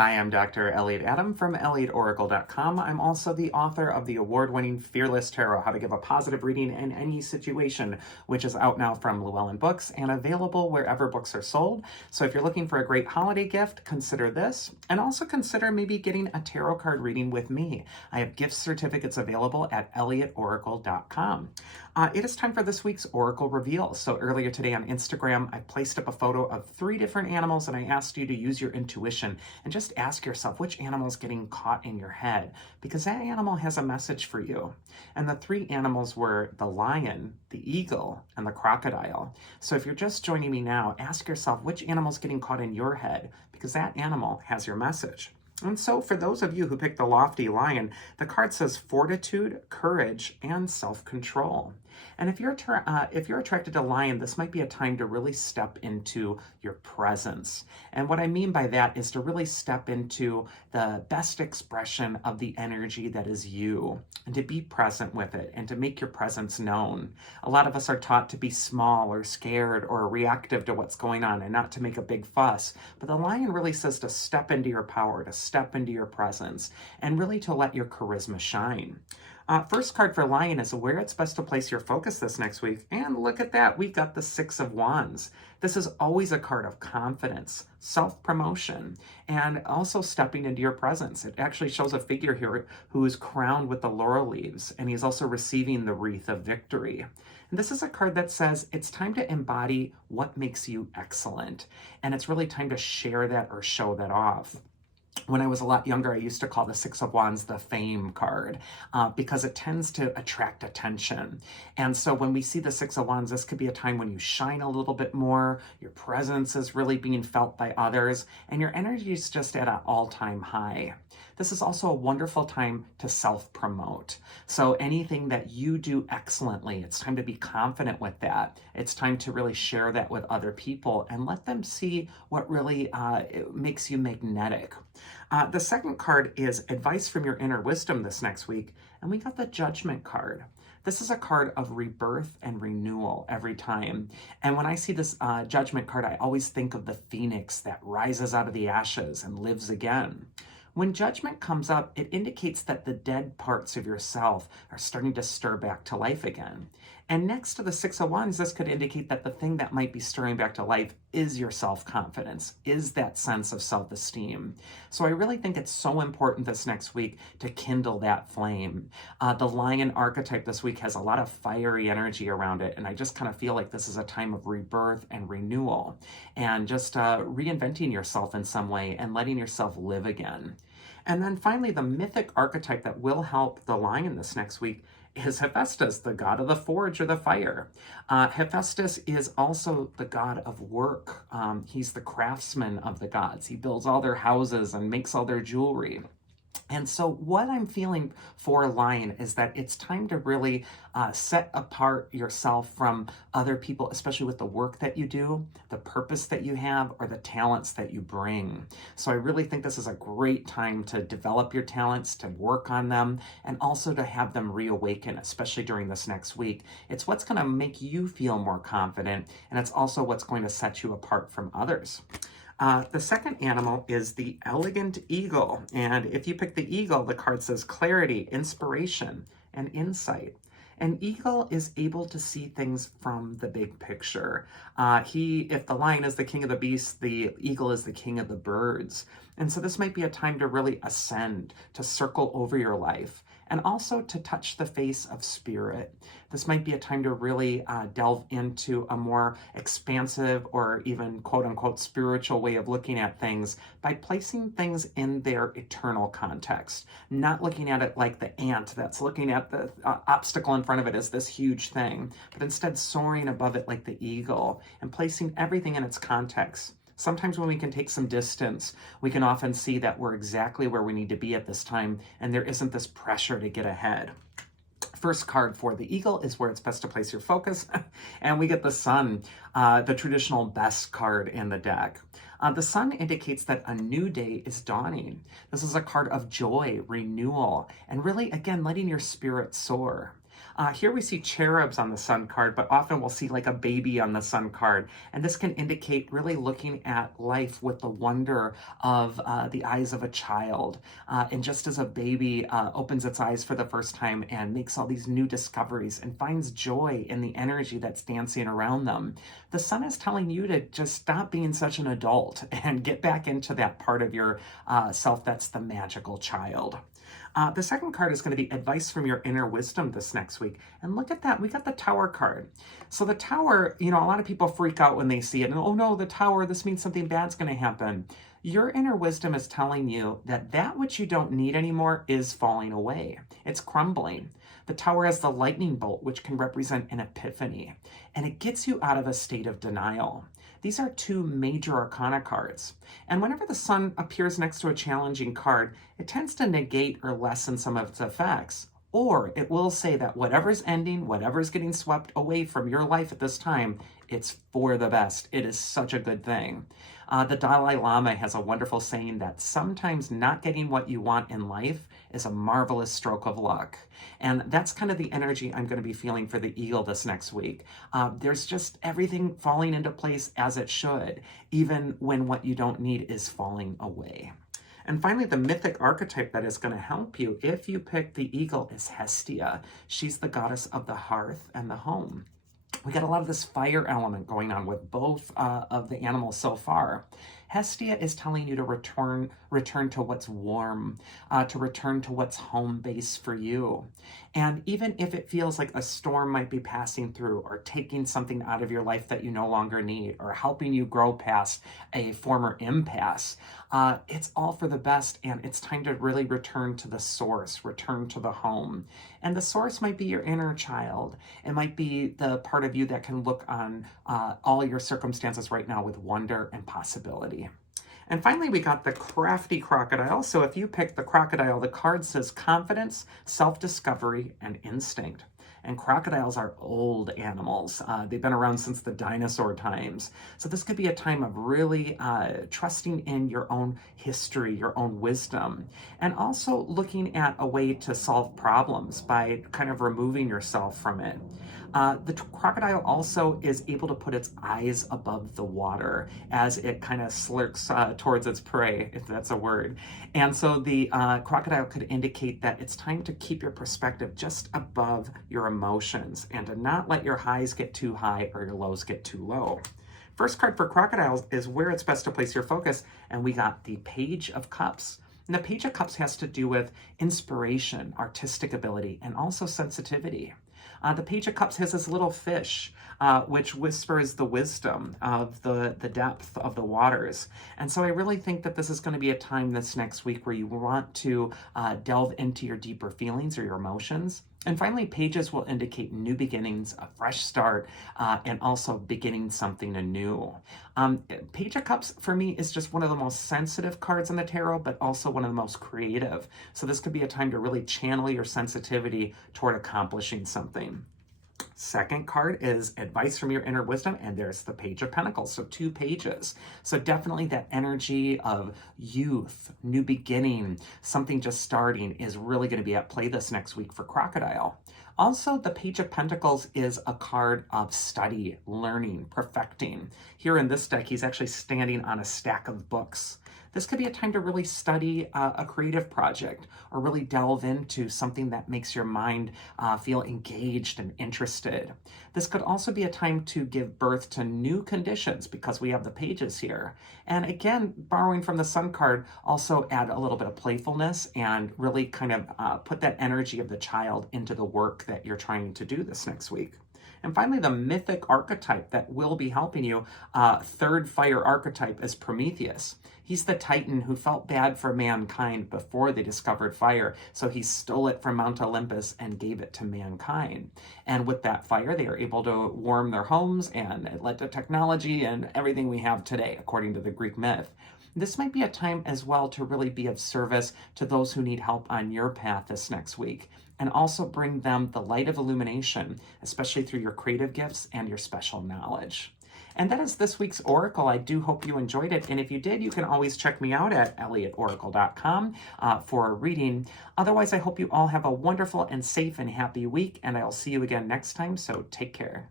Hi, I'm Dr. Elliot Adam from ElliotOracle.com. I'm also the author of the award-winning Fearless Tarot, How to Give a Positive Reading in Any Situation, which is out now from Llewellyn Books and available wherever books are sold. So if you're looking for a great holiday gift, consider this, and also consider maybe getting a tarot card reading with me. I have gift certificates available at ElliotOracle.com. It is time for this week's Oracle Reveal. So earlier today on Instagram, I placed up a photo of 3 different animals and I asked you to use your intuition and just ask yourself which animal is getting caught in your head, because that animal has a message for you. And the 3 animals were the lion, the eagle, and the crocodile. So if you're just joining me now, ask yourself which animal is getting caught in your head, because that animal has your message. And so for those of you who picked the lofty lion, the card says fortitude, courage, and self-control. And if you're attracted to lion, this might be a time to really step into your presence. And what I mean by that is to really step into the best expression of the energy that is you, and to be present with it, and to make your presence known. A lot of us are taught to be small or scared or reactive to what's going on and not to make a big fuss. But the lion really says to step into your power, to step into your presence, and really to let your charisma shine. First card for Lion is where it's best to place your focus this next week. And look at that, we've got the 6 of Wands. This is always a card of confidence, self-promotion, and also stepping into your presence. It actually shows a figure here who is crowned with the laurel leaves, and he's also receiving the wreath of victory. And this is a card that says it's time to embody what makes you excellent. And it's really time to share that or show that off. When I was a lot younger, I used to call the 6 of Wands the fame card because it tends to attract attention. And so when we see the 6 of Wands, this could be a time when you shine a little bit more, your presence is really being felt by others, and your energy is just at an all-time high. This is also a wonderful time to self-promote. So anything that you do excellently, it's time to be confident with that. It's time to really share that with other people and let them see what really makes you magnetic. The second card is advice from your inner wisdom this next week, and we got the Judgment card. This is a card of rebirth and renewal every time. And when I see this Judgment card, I always think of the phoenix that rises out of the ashes and lives again. When judgment comes up, it indicates that the dead parts of yourself are starting to stir back to life again. And next to the 6 of Wands, this could indicate that the thing that might be stirring back to life is your self-confidence, is that sense of self-esteem. So I really think it's so important this next week to kindle that flame. The lion archetype this week has a lot of fiery energy around it, and I just kind of feel like this is a time of rebirth and renewal, and just reinventing yourself in some way and letting yourself live again. And then finally, the mythic archetype that will help the lion this next week is Hephaestus, the god of the forge or the fire. Hephaestus is also the god of work. He's the craftsman of the gods. He builds all their houses and makes all their jewelry. And so what I'm feeling for Lion is that it's time to really set apart yourself from other people, especially with the work that you do, the purpose that you have, or the talents that you bring. So I really think this is a great time to develop your talents, to work on them, and also to have them reawaken, especially during this next week. It's what's going to make you feel more confident, and it's also what's going to set you apart from others. The second animal is the elegant eagle. And if you pick the eagle, the card says clarity, inspiration, and insight. An eagle is able to see things from the big picture. If the lion is the king of the beasts, the eagle is the king of the birds. And so this might be a time to really ascend, to circle over your life, and also to touch the face of spirit. This might be a time to really delve into a more expansive or even quote-unquote spiritual way of looking at things by placing things in their eternal context, not looking at it like the ant that's looking at the obstacle in front of it as this huge thing, but instead soaring above it like the eagle and placing everything in its context. Sometimes when we can take some distance, we can often see that we're exactly where we need to be at this time, and there isn't this pressure to get ahead. First card for the eagle is where it's best to place your focus, and we get the sun, the traditional best card in the deck. The sun indicates that a new day is dawning. This is a card of joy, renewal, and really, again, letting your spirit soar. Here we see cherubs on the sun card, but often we'll see like a baby on the sun card. And this can indicate really looking at life with the wonder of the eyes of a child. And just as a baby opens its eyes for the first time and makes all these new discoveries and finds joy in the energy that's dancing around them, the sun is telling you to just stop being such an adult and get back into that part of your self that's the magical child. The second card is going to be advice from your inner wisdom this next week. And look at that. We got the Tower card. So the Tower, a lot of people freak out when they see it. And, oh no, the Tower, this means something bad's going to happen. Your inner wisdom is telling you that which you don't need anymore is falling away. It's crumbling. The Tower has the lightning bolt, which can represent an epiphany. And it gets you out of a state of denial. These are two major arcana cards. And whenever the sun appears next to a challenging card, it tends to negate or lessen some of its effects. Or it will say that whatever's ending, whatever's getting swept away from your life at this time, it's for the best. It is such a good thing. The Dalai Lama has a wonderful saying that sometimes not getting what you want in life is a marvelous stroke of luck. And that's kind of the energy I'm going to be feeling for the eagle this next week. There's just everything falling into place as it should, even when what you don't need is falling away. And finally, the mythic archetype that is going to help you if you pick the eagle is Hestia. She's the goddess of the hearth and the home. We got a lot of this fire element going on with both of the animals so far. Hestia is telling you to return to what's warm, to return to what's home base for you. And even if it feels like a storm might be passing through or taking something out of your life that you no longer need or helping you grow past a former impasse, it's all for the best, and it's time to really return to the source, return to the home. And the source might be your inner child. It might be the part of you that can look on all your circumstances right now with wonder and possibility. And finally, we got the crafty crocodile. So if you pick the crocodile, the card says confidence, self-discovery, and instinct. And crocodiles are old animals. They've been around since the dinosaur times. So this could be a time of really trusting in your own history, your own wisdom, and also looking at a way to solve problems by kind of removing yourself from it. The crocodile also is able to put its eyes above the water as it kind of slurks towards its prey, if that's a word. And so the crocodile could indicate that it's time to keep your perspective just above your emotions and to not let your highs get too high or your lows get too low. First card for crocodiles is where it's best to place your focus, and we got the Page of Cups. And the Page of Cups has to do with inspiration, artistic ability, and also sensitivity. The Page of Cups has this little fish, which whispers the wisdom of the depth of the waters. And so I really think that this is going to be a time this next week where you want to delve into your deeper feelings or your emotions. And finally, pages will indicate new beginnings, a fresh start, and also beginning something anew. Page of Cups, for me, is just one of the most sensitive cards in the tarot, but also one of the most creative. So this could be a time to really channel your sensitivity toward accomplishing something. Second card is advice from your inner wisdom, and there's the Page of Pentacles, so 2 pages. So definitely that energy of youth, new beginning, something just starting is really going to be at play this next week for Crocodile. Also, the Page of Pentacles is a card of study, learning, perfecting. Here in this deck, he's actually standing on a stack of books. This could be a time to really study a creative project or really delve into something that makes your mind feel engaged and interested. This could also be a time to give birth to new conditions because we have the pages here. And again, borrowing from the Sun card, also add a little bit of playfulness and really kind of put that energy of the child into the work that you're trying to do this next week. And finally, the mythic archetype that will be helping you, third fire archetype, is Prometheus. He's the Titan who felt bad for mankind before they discovered fire, so he stole it from Mount Olympus and gave it to mankind. And with that fire, they are able to warm their homes, and it led to technology and everything we have today, according to the Greek myth. This might be a time as well to really be of service to those who need help on your path this next week, and also bring them the light of illumination, especially through your creative gifts and your special knowledge. And that is this week's Oracle. I do hope you enjoyed it. And if you did, you can always check me out at elliotoracle.com for a reading. Otherwise, I hope you all have a wonderful and safe and happy week, and I'll see you again next time, so take care.